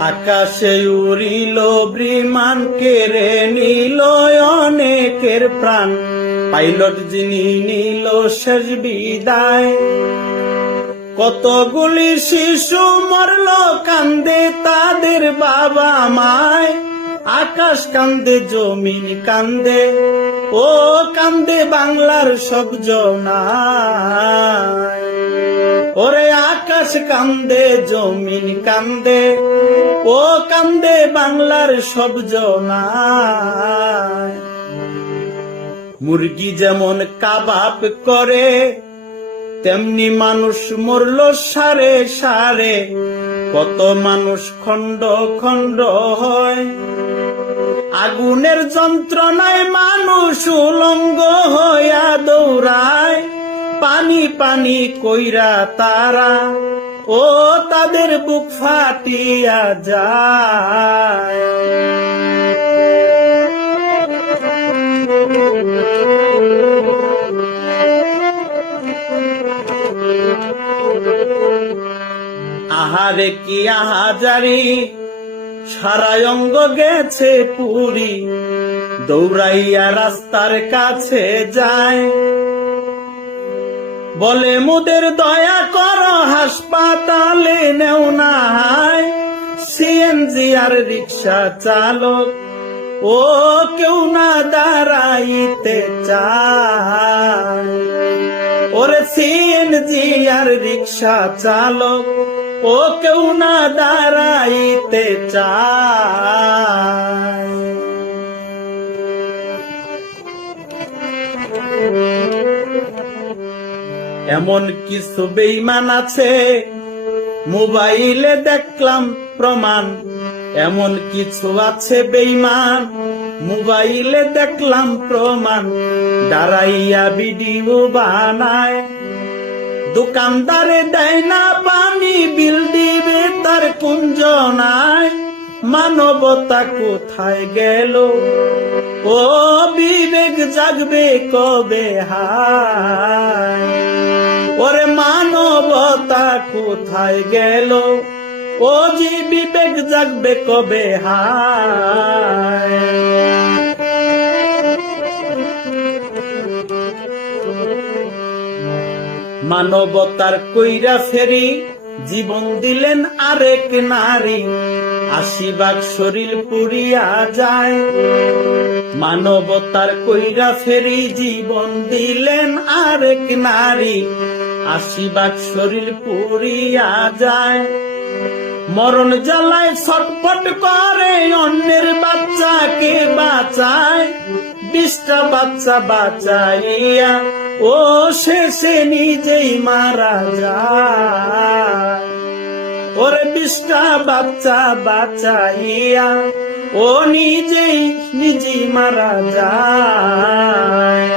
আকাশে উড়িল বিমান কেড়ে নিল অনেকের প্রাণ। পাইলট যিনি নিল শেষ বিদায়। কতগুলি শিশু মরল, কান্দে তাদের বাবা মায়। আকাশ কান্দে, জমিন কান্দে, ও কান্দে বাংলার সব জনায় ওরে আকাশ কান্দে, জমিন কান্দে, ও কান্দে বাংলার সব জনায়। মুরগি যেমন কাবাব করে, তেমনি মানুষ মরল সারে সারে, কত মানুষ খণ্ড খণ্ড হয়। আগুনের যন্ত্রণায় মানুষ উলঙ্গ হইয়া দৌড়ায়। পানি পানি কইরা তারা, ও তাদের বুক ফাটিয়া যায়। আহারে কি আহাজারি সারা অঙ্গ গেছে পুরি, দৌড়াইয়া রাস্তার কাছে যায়। বলে, মোদের দয়া কর, হাসপাতালে নেও না সিএনজি আর রিক্সা চালক, ও কেউ না দাঁড়াইতে চায়। ওরে সিএনজি আর রিক্সা চালক, ও কেউ না দাঁড়াইতে চায়। এমন কিছু বেইমান আছে। মোবাইলে দেখলাম প্রমাণ। এমন কিছু আছে বেইমান মোবাইলে দেখলাম প্রমাণ। দাঁড়াইয়া ভিডিও বানায়। দোকানদারে দেয় না পানি, বিল দিবে তার কুঞ্জনায়। মানবতা কোথায় গেল? ও বিবেক জাগবে কবে হায়? ওরে মানবতা কোথায় গেল? ও জি বিবেক জাগবে কবে হায়? মানবতার কইরা ফেরি জীবন দিলেন আরেক নারী আশিবাগ শরীর পুরিয়া যায়। মানবতার কইরা ফেরি জীবন দিলেন আরেক নারী আশিবাগ শরীর পুরিয়া যায়। মরণ জ্বালায় ছটপট করে অন্যের বাচ্চাকে বাঁচায়। বিশটা বাচ্চা বাঁচাইয়া ও শেষে নিজেই মারা যায়। বিশটা বাচ্চা বাঁচাইয়া ও নিজেই নিজেই মারা যায়।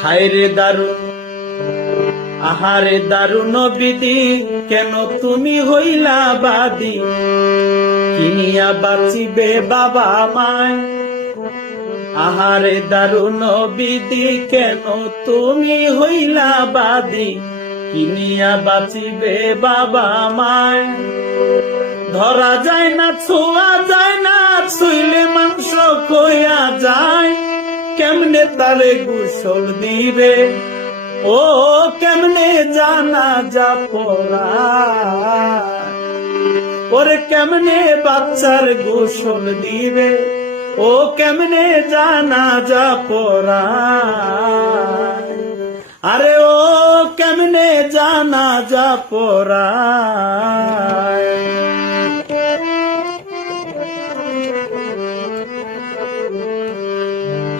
হায়রে দারুণ, আহারে দারুণ বিধি কেন তুমি হইলা বাদী? কিনিয়া বাঁচিবে বাবা মায় আহারে দারুণ বিধি কেন তুমি হইলা বাদী? কিনিয়া বাঁচিবে বাবা মায়? ধরা যায় না, ছোঁয়া যায় না, ছুইলে মাংস কইয়া যায়। কেমনে তারে গোসল দিবে? ও, কেমনে জানা যা পড়া ওরে কেমনে বাচ্চার গোসল দিবে? ও কেমনে জানা যা পড়া আরে ও কেমনে জানা যা পড়া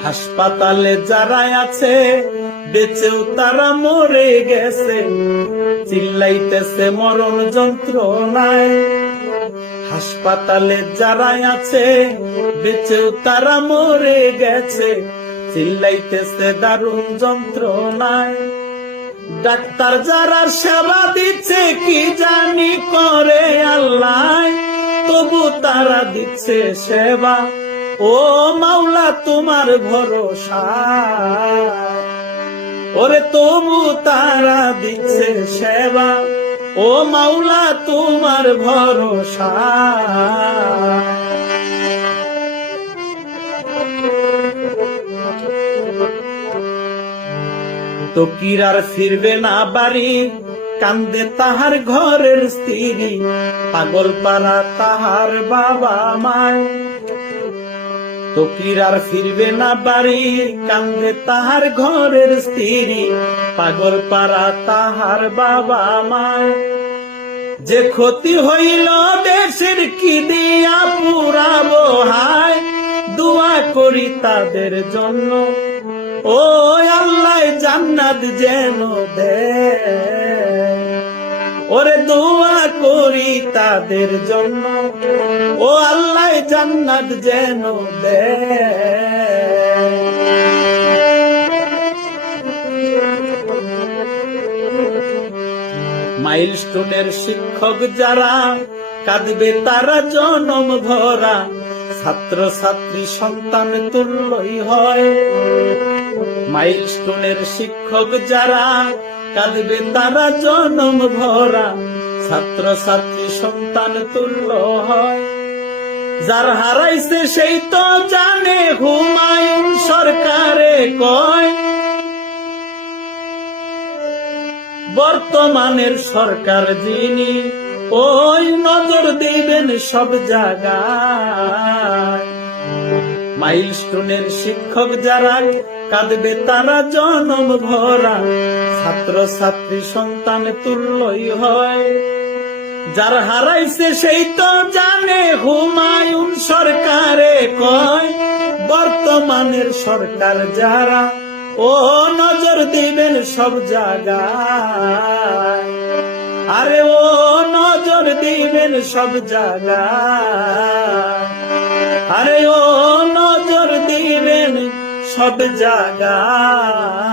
হাসপাতালে যারা আছে, বেঁচেও তারা মরে গেছে। চিল্লাইতেছে মরণ যন্ত্রণায়। হাসপাতালে যারা আছে, বেঁচেও তারা মরে গেছে। চিল্লাইতেছে দারুণ যন্ত্রণায়। ডাক্তার যারা সেবা দিচ্ছে, কি জানি করে আল্লাহ। তবু তারা দিচ্ছে সেবা। ও মাওলা, তোমার ভরসা। ওরে তবু তারা দিচ্ছে সেবা। ও মাওলা, তোমার ভরসা। তো কিরার ফিরবে না বাড়ি, কান্দে তাহার ঘরের স্ত্রী। পাগল পাড়া তাহার বাবা মায়। তো কিরার ফিরবে না বাড়ি কান্দে তাহার ঘরের স্ত্রী। পাগল পাড়া তাহার বাবা মায়। যে ক্ষতি হইল দেশের কি দিয়া পুরাবো হায়। দোয়া করি তাদের জন্য। ও আল্লাহ, জান্নাত যেন দে ওরে দোয়া করি তাদের জন্য। ও আল্লাহ জান্নাত যেন দে শিক্ষক যারা কাঁদবে তারা জনম ভরা। ছাত্র ছাত্রী সন্তান তুল্যই হয়। মাইলস্টোনের শিক্ষক যারা কাঁদবে তারা জনম ভরা। ছাত্র ছাত্রী সন্তান তুল্য হয়। যার হারাইছে সেই তো জানে হুমায়ুন সরকারে কয়। বর্তমানের সরকার যিনি, ওই নজর দিবেন সব জায়গায়। মাইলস্টোনের শিক্ষক যারা কাঁদবে তারা জনম ভরা। ছাত্র ছাত্রী সন্তান তুল্যই হয়। যার হারাইছে সেই তো জানে হুমায়ুন সরকারে কয়। বর্তমানের সরকার যারা, ও নজর দিবেন সব জায়গায়। আরে ও নজর দিবেন সব জায়গায়। আরে ও নজর দিবেন সব জায়গায়।